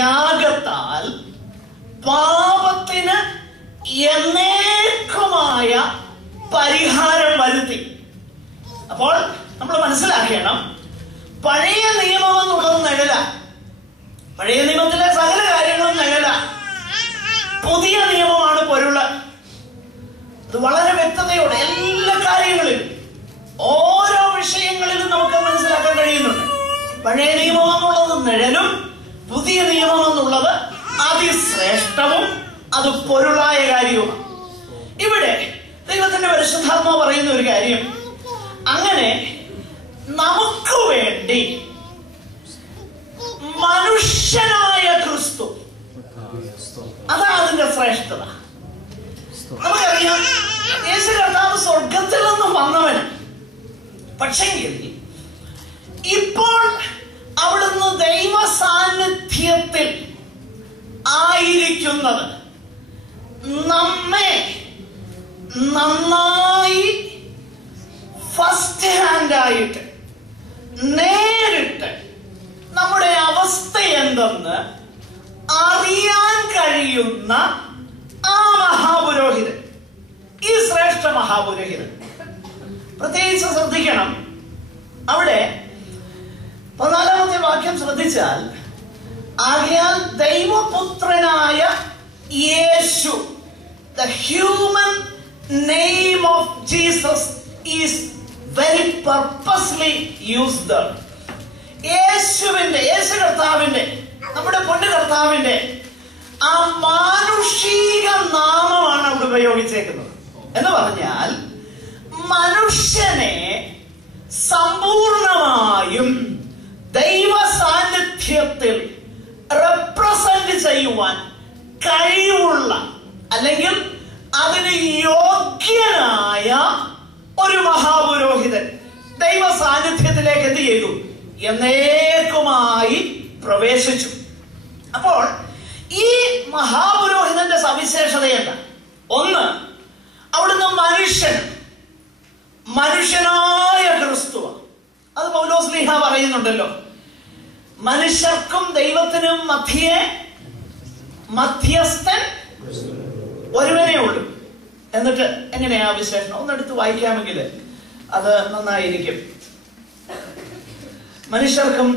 യാഗത്താൽ പാപത്തിന് എന്നേക്കുമായ പരിഹാരം വരുത്തി. അപ്പോൾ നമ്മൾ മനസ്സിലാക്കണം, പഴയ നിയമം എന്നുള്ളത് നിഴല, പഴയ നിയമത്തിലെ സകല കാര്യങ്ങളും നിഴല, പുതിയ നിയമമാണ് പൊരുള്. അത് വളരെ വ്യക്തതയോടെ എല്ലാ കാര്യങ്ങളിലും ഓരോ വിഷയങ്ങളിലും നമുക്ക് മനസ്സിലാക്കാൻ കഴിയുന്നുണ്ട്. പഴയ നിയമം എന്നുള്ളത് നിഴലും പുതിയ നിയമം എന്നുള്ളത് അതിശ്രേഷ്ഠവും അത് പൊരുളായ കാര്യവുമാണ്. ഇവിടെ ദൈവത്തിന്റെ പരിശുദ്ധാത്മാവ് പറയുന്ന ഒരു കാര്യം, അങ്ങനെ നമുക്ക് വേണ്ടി മനുഷ്യനായ ക്രിസ്തു, അതാണ് അതിന്റെ ശ്രേഷ്ഠത. നമുക്കറിയാം, യേശു കർത്താവ് സ്വർഗത്തിൽ നിന്നും വന്നവന്, പക്ഷെങ്കിൽ ഇപ്പോൾ അവിടുന്ന് ദൈവ സാന്നിധ്യത്തിൽ ആയിരിക്കുന്നത് നമ്മെ നന്നായി ഫസ്റ്റ് ഹാൻഡായിട്ട് നേരിട്ട് നമ്മുടെ അവസ്ഥ എന്തെന്ന് അറിയാൻ കഴിയുന്ന ആ മഹാപുരോഹിതൻ, ഈ ശ്രേഷ്ഠ മഹാപുരോഹിതൻ. പ്രത്യേകിച്ച് ശ്രദ്ധിക്കണം, അവിടെ 14-ാമത്തെ വാക്യം ശ്രദ്ധിച്ചാൽ, ആകയാൽ ദൈവപുത്രനായ യേശു, the human name of Jesus is very purposely used there. യേശുവിന്റെ, യേശു കർത്താവിന്റെ, നമ്മുടെ പൊന്നു കർത്താവിന്റെ ആ മാനുഷിക നാമമാണ് അവിടെ ഉപയോഗിച്ചേക്കുന്നത്. എന്ന് പറഞ്ഞാൽ മനുഷ്യനെ സമ്പൂർണമായും ദൈവ സാന്നിധ്യത്തിൽ റെപ്രസെന്റ് ചെയ്യുവാൻ കഴിവുള്ള, അല്ലെങ്കിൽ അതിന് യോഗ്യനായ ഒരു മഹാപുരോഹിതൻ ദൈവ സാന്നിധ്യത്തിലേക്ക് എന്ത് ചെയ്തു? എന്നേക്കുമായി പ്രവേശിച്ചു. അപ്പോൾ ഈ മഹാപുരോഹിതന്റെ സവിശേഷത എന്താ? ഒന്ന്, അവിടുന്ന് മനുഷ്യനായ ക്രിസ്തുവ. അത് പൗലോസ് ശ്ലീഹ പറയുന്നുണ്ടല്ലോ, മനുഷ്യർക്കും ദൈവത്തിനും മധ്യസ്ഥൻ ഒരുവനേ ഉള്ളൂ. എന്നിട്ട് എങ്ങനെയാ വിശേഷണം? ഒന്നെടുത്ത് വായിക്കാമെങ്കിൽ അത് നന്നായിരിക്കും. മനുഷ്യർക്കും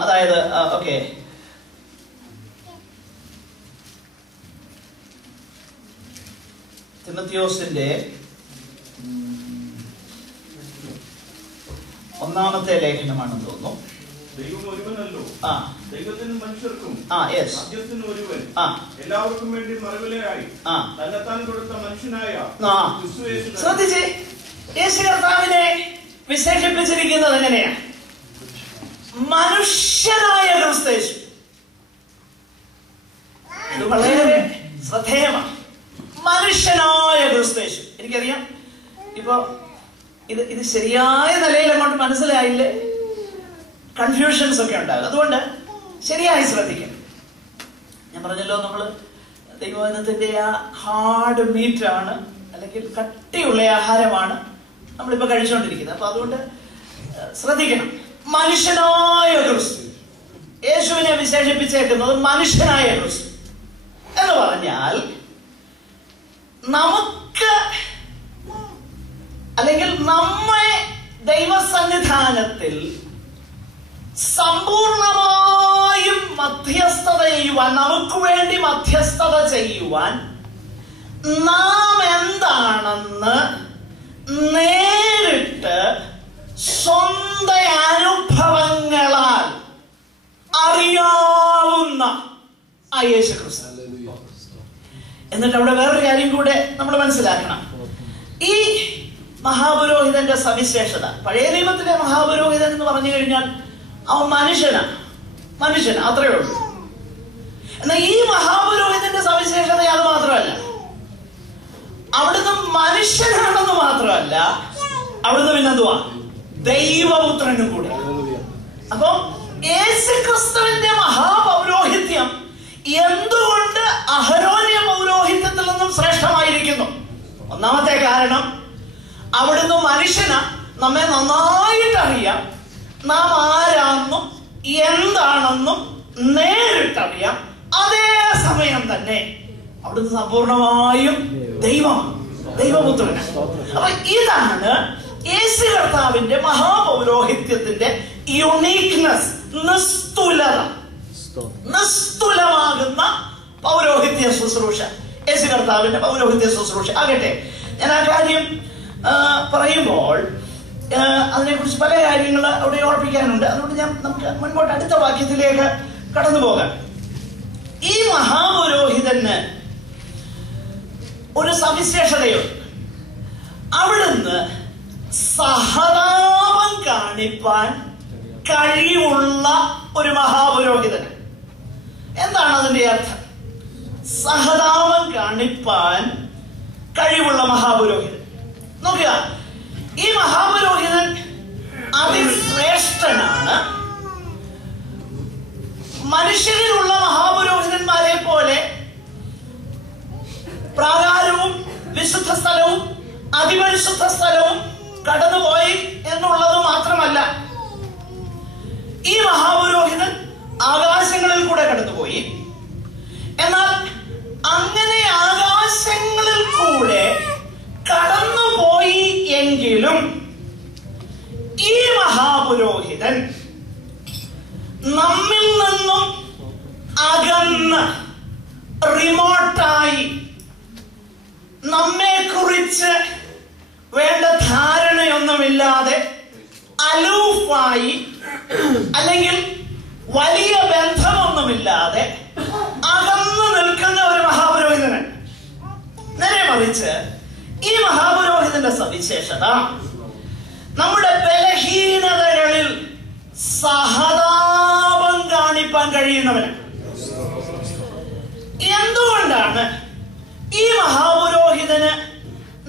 അതായത് ഓക്കെ, തിമോഥെയോസിന്റെ 1-ാമത്തെ ലേഖനമാണെന്ന് തോന്നുന്നു. ദൈവം ഒരുവനല്ലോ, ദൈവത്തിനും മനുഷ്യർക്കും മധ്യസ്ഥൻ ഒരുവൻ, എല്ലാവർക്കും വേണ്ടി മറുവിലയായി തന്നെത്താൻ കൊടുത്ത മനുഷ്യനായ ക്രിസ്തു. ശ്രദ്ധിച്ചേ, യേശു കർത്താവിനെ വിശേഷിപ്പിച്ചിരിക്കുന്നത് എങ്ങനെയാ? മനുഷ്യനായ ക്രിസ്തു. ഇത് വളരെ ശ്രദ്ധേയമാണ്. മനുഷ്യനായ ക്രിസ്തു. എനിക്കറിയാം, ഇപ്പൊ ഇത് ശരിയായ നിലയിൽ അങ്ങോട്ട് മനസ്സിലായില്ലേ? കൺഫ്യൂഷൻസ് ഒക്കെ ഉണ്ടാകും. അതുകൊണ്ട് ശരിയായി ശ്രദ്ധിക്കണം. ഞാൻ പറഞ്ഞല്ലോ, നമ്മള് ദൈവവചനത്തിന്റെ ആ ഹാർഡ് മീറ്റ് ആണ്, അല്ലെങ്കിൽ കട്ടിയുള്ള ആഹാരമാണ് നമ്മളിപ്പോ കഴിച്ചുകൊണ്ടിരിക്കുന്നത്. അപ്പൊ അതുകൊണ്ട് ശ്രദ്ധിക്കണം. മനുഷ്യനായ ക്രിസ്തു, യേശുവിനെ വിശേഷിപ്പിച്ചേക്കുന്നത് മനുഷ്യനായ ക്രിസ്തു എന്ന് പറഞ്ഞാൽ, നമുക്ക് അല്ലെങ്കിൽ നമ്മെ ദൈവസന്നിധാനത്തിൽ സമ്പൂർണമായും മധ്യസ്ഥത ചെയ്യുവാൻ, നമുക്ക് വേണ്ടി മധ്യസ്ഥത ചെയ്യുവാൻ നാം എന്താണെന്ന് നേരിട്ട് സ്വന്തം അനുഭവങ്ങളാൽ അറിയാവുന്ന ആ യേശു ക്രിസ്തു. എന്നിട്ട് അവിടെ വേറൊരു കാര്യം കൂടെ നമ്മൾ മനസ്സിലാക്കണം. ഈ മഹാപുരോഹിതന്റെ സവിശേഷത, പഴയ നിയമത്തിലെ മഹാപുരോഹിതൻ എന്ന് പറഞ്ഞു കഴിഞ്ഞാൽ അവൻ മനുഷ്യനാ, അത്രേ ഉള്ളൂ. എന്നാൽ ഈ മഹാപുരോഹിതന്റെ സവിശേഷത അത് മാത്രമല്ല, അവിടുന്ന് മനുഷ്യനാണെന്ന് മാത്രമല്ല, അവിടുന്ന് പിന്നെന്തുവാ? ദൈവപുത്രനും കൂടെ. അപ്പൊ യേശുക്രിസ്തുവിന്റെ മഹാപൗരോഹിത്യം എന്തുകൊണ്ട് അഹരോന്യ പൗരോഹിത്യത്തിൽ നിന്നും ശ്രേഷ്ഠമായിരിക്കുന്നു? ഒന്നാമത്തെ കാരണം, അവിടുന്ന് മനുഷ്യന, നമ്മെ നന്നായിട്ട് അറിയാം, നാം ആരാന്നും എന്താണെന്നും നേരിട്ടറിയാം. അതേ സമയം തന്നെ അവിടുന്ന് സമ്പൂർണമായും ദൈവപുത്രനാണ്. അപ്പൊ ഇതാണ് യേശു കർത്താവിന്റെ മഹാപൗരോഹിത്യത്തിന്റെ യുണീക്നെസ്, നിസ്തുലമാകുന്ന പൗരോഹിത്യ ശുശ്രൂഷ. യേശു കർത്താവിന്റെ പൗരോഹിത്യ ശുശ്രൂഷ ആകട്ടെ, ഞാൻ ആ കാര്യം പറയുമ്പോൾ അതിനെക്കുറിച്ച് പല കാര്യങ്ങൾ അവിടെ ഓർപ്പിക്കാനുണ്ട്. അതുകൊണ്ട് നമുക്ക് മുൻപോട്ട് അടുത്ത വാക്യത്തിലേക്ക് കടന്നു പോകാം. ഈ മഹാപുരോഹിതന് ഒരു സവിശേഷതയുണ്ട്. അവിടുന്ന് സഹതാപം കാണിപ്പാൻ കഴിവുള്ള ഒരു മഹാപുരോഹിതൻ. എന്താണ് അതിന്റെ അർത്ഥം? സഹതാപം കാണിപ്പാൻ കഴിവുള്ള മഹാപുരോഹിതൻ. നോക്കുക, ഈ മഹാപുരോഹിതൻ അതിശ്രേഷ്ഠനാണ്. മനുഷ്യരിലുള്ള മഹാപുരോഹിതന്മാരെ പോലെ പ്രാകാരവും വിശുദ്ധ സ്ഥലവും അതിപരിശുദ്ധ സ്ഥലവും കടന്നുപോയി എന്നുള്ളത് മാത്രമല്ല, ഈ മഹാപുരോഹിതൻ ആകാശങ്ങളിൽ കൂടെ കടന്നുപോയി. എന്നാൽ അങ്ങനെ ആകാശങ്ങളിൽ കൂടെ കടന്നുപോയി എങ്കിലും ഈ മഹാപുരോഹിതൻ നമ്മിൽ നിന്നും അകന്ന് റിമോട്ടായി നമ്മെ കുറിച്ച് വേണ്ട ധാരണയൊന്നുമില്ലാതെ അലൂഫായി അല്ലെങ്കിൽ വലിയ ബന്ധമൊന്നുമില്ലാതെ അകന്നു നിൽക്കുന്ന ഒരു മഹാപുരോഹിതനാണ്. നേരെ മറിച്ച് ഈ മഹാപുരോഹിതന്റെ സവിശേഷത നമ്മുടെ ബലഹീനതകളിൽ സഹതാപം കാണിപ്പാൻ കഴിയുന്നവനാണ്. എന്തുകൊണ്ടാണ് ഈ മഹാപുരോഹിതന്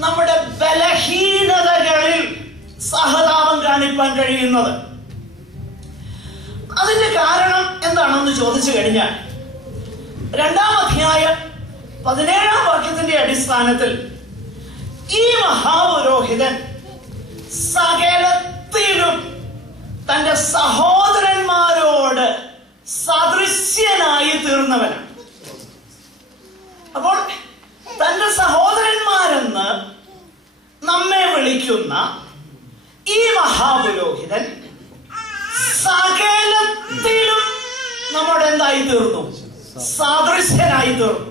നമ്മുടെ ബലഹീനതകളിൽ സഹതാപം കാണിപ്പാൻ കഴിയുന്നത്? അതിന്റെ കാരണം എന്താണെന്ന് ചോദിച്ചു കഴിഞ്ഞാൽ 2-ാം അധ്യായം 17-ാം വാക്യത്തിന്റെ അടിസ്ഥാനത്തിൽ ഈ മഹാപുരോഹിതൻ സകലത്തിലും തന്റെ സഹോദരന്മാരോട് സദൃശ്യനായി തീർന്നവനാണ്. അപ്പോൾ തന്റെ സഹോദരന്മാരെന്ന് നമ്മെ വിളിക്കുന്ന ഈ മഹാപുരോഹിതൻ സകലത്തിലും നമ്മുടെ എന്തായി തീർന്നു? സാദൃശ്യനായി തീർന്നു.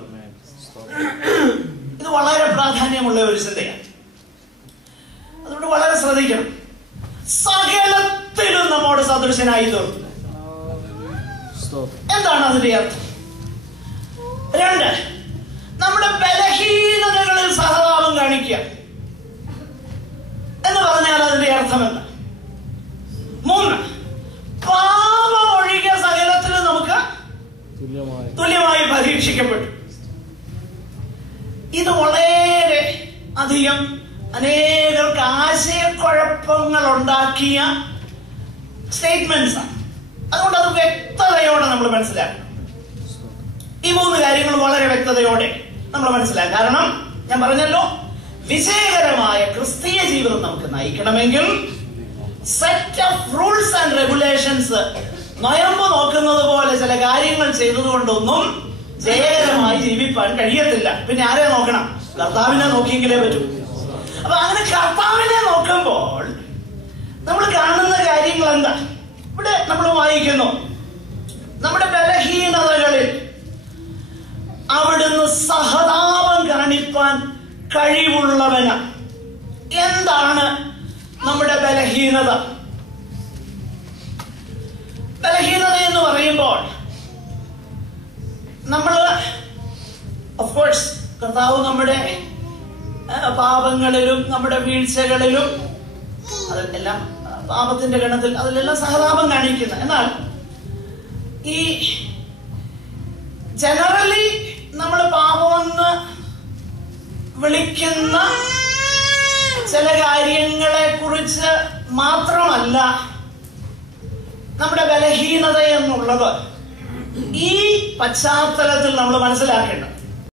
ഇത് വളരെ പ്രാധാന്യമുള്ള ഒരു ചിന്തയാണ്. അതുകൊണ്ട് വളരെ ശ്രദ്ധിക്കണം. സകലത്തിലും നമ്മോട് സദൃശ്യനായി തീർന്നു. എന്താണ് അതിന്റെ അർത്ഥം? 2, നമ്മുടെ ബലഹീനതകളിൽ സഹതാപം കാണിക്കുക എന്ന് പറഞ്ഞാൽ അതിന്റെ അർത്ഥം എന്താ? 3, പാപമൊഴികെ സകലത്തിലും നമുക്ക് തുല്യമായി പരീക്ഷിക്കപ്പെട്ടു. ഇത് വളരെ അധികം അനേകർക്ക് ആശയക്കുഴപ്പങ്ങൾ ഉണ്ടാക്കിയ സ്റ്റേറ്റ്മെന്റ്സ് ആണ്. അതുകൊണ്ട് അത് വ്യക്തതയോടെ നമ്മൾ മനസ്സിലാക്കണം. ഈ 3 കാര്യങ്ങൾ വളരെ വ്യക്തതയോടെ നമ്മൾ മനസ്സിലാക്കാം. കാരണം ഞാൻ പറഞ്ഞല്ലോ, വിജയകരമായ ക്രിസ്തീയ ജീവിതം നമുക്ക് നയിക്കണമെങ്കിൽ set of rules and regulations നൊയമ്പ് നോക്കുന്നത് പോലെ ചില കാര്യങ്ങൾ ചെയ്തതുകൊണ്ടൊന്നും ജയകരമായി ജീവിപ്പാൻ കഴിയത്തില്ല. പിന്നെ ആരെ നോക്കണം? കർത്താവിനെ നോക്കിയെങ്കിലേ പറ്റൂ. അപ്പൊ അങ്ങനെ കർത്താവിനെ നോക്കുമ്പോൾ നമ്മൾ കാണുന്ന കാര്യങ്ങൾ എന്താ? ഇവിടെ നമ്മൾ വായിക്കുന്നു, നമ്മുടെ ബലഹീനതകളിൽ അവിടുന്ന് സഹതാപം കാണിപ്പാൻ കഴിവുള്ളവനാ. എന്താണ് നമ്മുടെ ബലഹീനത? ബലഹീനത എന്ന് പറയുമ്പോൾ നമ്മൾ ഓഫ് കോഴ്സ് കർത്താവ് നമ്മുടെ പാപങ്ങളിലും നമ്മുടെ വീഴ്ചകളിലും അതിലെല്ലാം പാപത്തിന്റെ ഗണത്തിൽ അതിലെല്ലാം സഹതാപം കാണിക്കുന്ന. എന്നാൽ ഈ ജനറലി നമ്മൾ പാപമെന്ന് വിളിക്കുന്ന ചില കാര്യങ്ങളെ കുറിച്ച് മാത്രമല്ല നമ്മുടെ ബലഹീനത എന്നുള്ളത് ഈ പശ്ചാത്തലത്തിൽ നമ്മൾ മനസ്സിലാക്കേണ്ടത്.